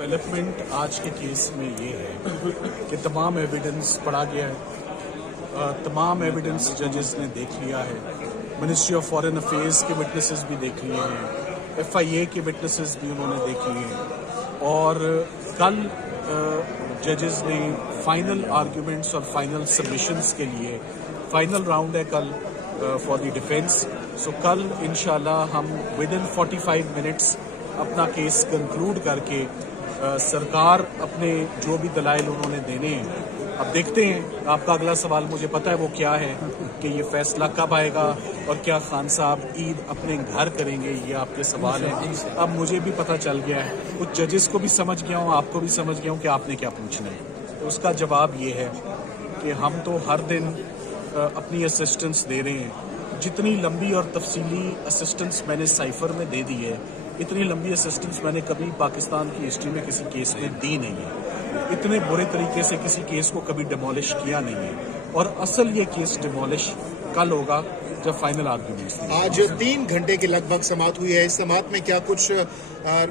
Development आज के case में ये है कि तमाम एविडेंस पढ़ा गया है, तमाम एविडेंस जजेस ने देख लिया है, मिनिस्ट्री ऑफ फॉरेन अफेयर्स के विटनेसेस भी देख लिए हैं, FIA के विटनेसेस भी उन्होंने देख लिए हैं और कल जजेस ने फाइनल आर्ग्यूमेंट्स और फाइनल सबमिशंस के लिए फाइनल राउंड है कल फॉर द डिफेंस। सो कल इंशाल्लाह हम विद इन 45 मिनट्स अपना केस कंक्लूड करके सरकार अपने जो भी दलाइल उन्होंने देने हैं, अब देखते हैं। आपका अगला सवाल मुझे पता है वो क्या है कि ये फैसला कब आएगा और क्या खान साहब ईद अपने घर करेंगे, ये आपके सवाल हैं। अब मुझे भी पता चल गया है, कुछ जजेस को भी समझ गया हूँ, आपको भी समझ गया हूँ कि आपने क्या पूछना है। तो उसका जवाब ये है कि हम तो हर दिन अपनी असिस्टेंस दे रहे हैं। जितनी लंबी और तफसीली असिस्टेंस मैंने साइफर में दे दी है, इतनी लंबी असिस्टेंस मैंने कभी पाकिस्तान की हिस्ट्री में किसी केस में दी नहीं है। इतने बुरे तरीके से किसी केस को कभी डिमोलिश किया नहीं है और असल ये केस डिमोलिश कल होगा जब फाइनल आर्ग्यूमेंट्स। आज 3 घंटे के लगभग समाअत हुई है। इस समाअत में क्या कुछ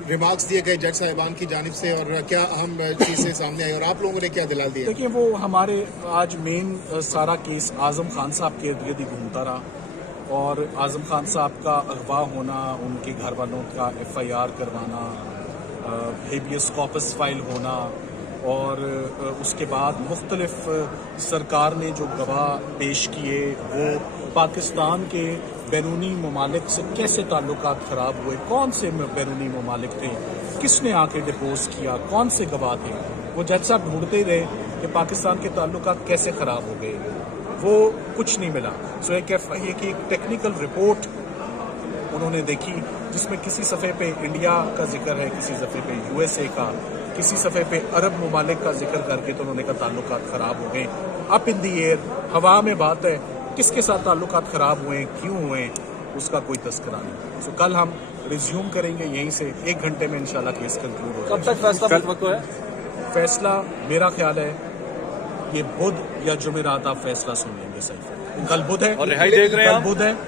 रिमार्क्स दिए गए जज साहिबान की जानिब से और क्या अहम चीजें सामने आई और आप लोगों ने क्या दलाल दिया? देखिए, वो हमारे आज मेन सारा केस आजम खान साहब के इर्द गिर्द घूमता रहा और आजम खान साहब का अगवा होना, उनके घर वालों का FIR करवाना, हेबियस कॉपस फाइल होना और उसके बाद मुख्तलिफ सरकार ने जो गवाह पेश किए वो पाकिस्तान के बैरूनी ममालिक से कैसे ताल्लुकात ख़राब हुए, कौन से बैरूनी ममालिक थे, किसने आके डिपोज किया, कौन से गवाह थे। वो जज साहब ढूंढते रहे कि पाकिस्तान के ताल्लुकात कैसे ख़राब हो गए, वो कुछ नहीं मिला। सो एक FIA की एक टेक्निकल रिपोर्ट उन्होंने देखी जिसमें किसी सफ़े पे इंडिया का जिक्र है, किसी सफ़े पे USA का, किसी सफ़े पे अरब ममालिक का जिक्र करके तो उन्होंने कहा ताल्लुकात ख़राब हो गए। अप इन दी एयर, हवा में बात है, किसके साथ ताल्लुकात ख़राब हुए, क्यों हुए, उसका कोई तस्करा नहीं। सो कल हम रिज्यूम करेंगे यहीं से 1 घंटे में इंशाल्लाह केस कंक्लूड हो जाएगा। कब तक फैसला मुतवक्को है? फैसला मेरा ख्याल है ये बुध या जुमेरात आप फैसला सुन लेंगे। सही कल बुध है और रिहाई देख रहे हैं,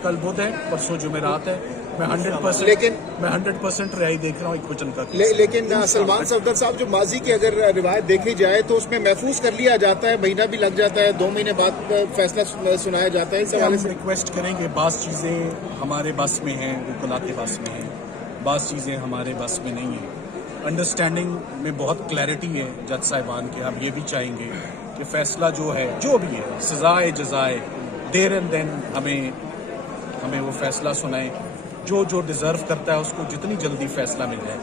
कल बुध है, परसों जुमेरात है। मैं 100% रिहाई देख रहा हूँ एक वचन का। लेकिन सलमान सफदर साहब, जो माजी की अगर रिवायत देखी जाए तो उसमें महफूज कर लिया जाता है, महीना भी लग जाता है, 2 महीने बाद फैसला सुनाया जाता है। इस हवाले से रिक्वेस्ट करेंगे, बाज़ चीज़ें हमारे बस में हैं, वकला के बस में हैं, बाज़ चीज़ें हमारे बस में नहीं हैं। अंडरस्टैंडिंग में बहुत क्लैरिटी है जज साहिबान के। हम ये भी चाहेंगे कि फैसला जो है, जो भी है, सजाए जजाए, देर एंड देन हमें वो फैसला सुनाए, जो डिज़र्व करता है उसको जितनी जल्दी फैसला मिल जाए।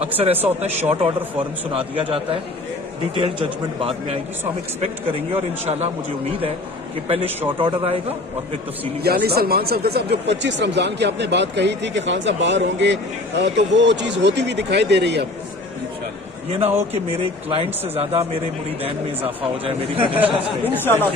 अक्सर ऐसा होता है शॉर्ट ऑर्डर फौरन सुना दिया जाता है, डिटेल्ड जजमेंट बाद में आएगी। सो हम एक्सपेक्ट करेंगे और इंशाल्लाह मुझे उम्मीद है कि पहले शॉर्ट ऑर्डर आएगा और फिर तफसीली। यानी सलमान सफदर साहब, जो 25 रमज़ान की आपने बात कही थी कि खान साहब बाहर होंगे, तो वो चीज़ होती हुई दिखाई दे रही है अब। ये ना हो कि मेरे क्लाइंट से ज़्यादा मेरे मुरीदैन में इजाफा हो जाए मेरी इंशाल्लाह।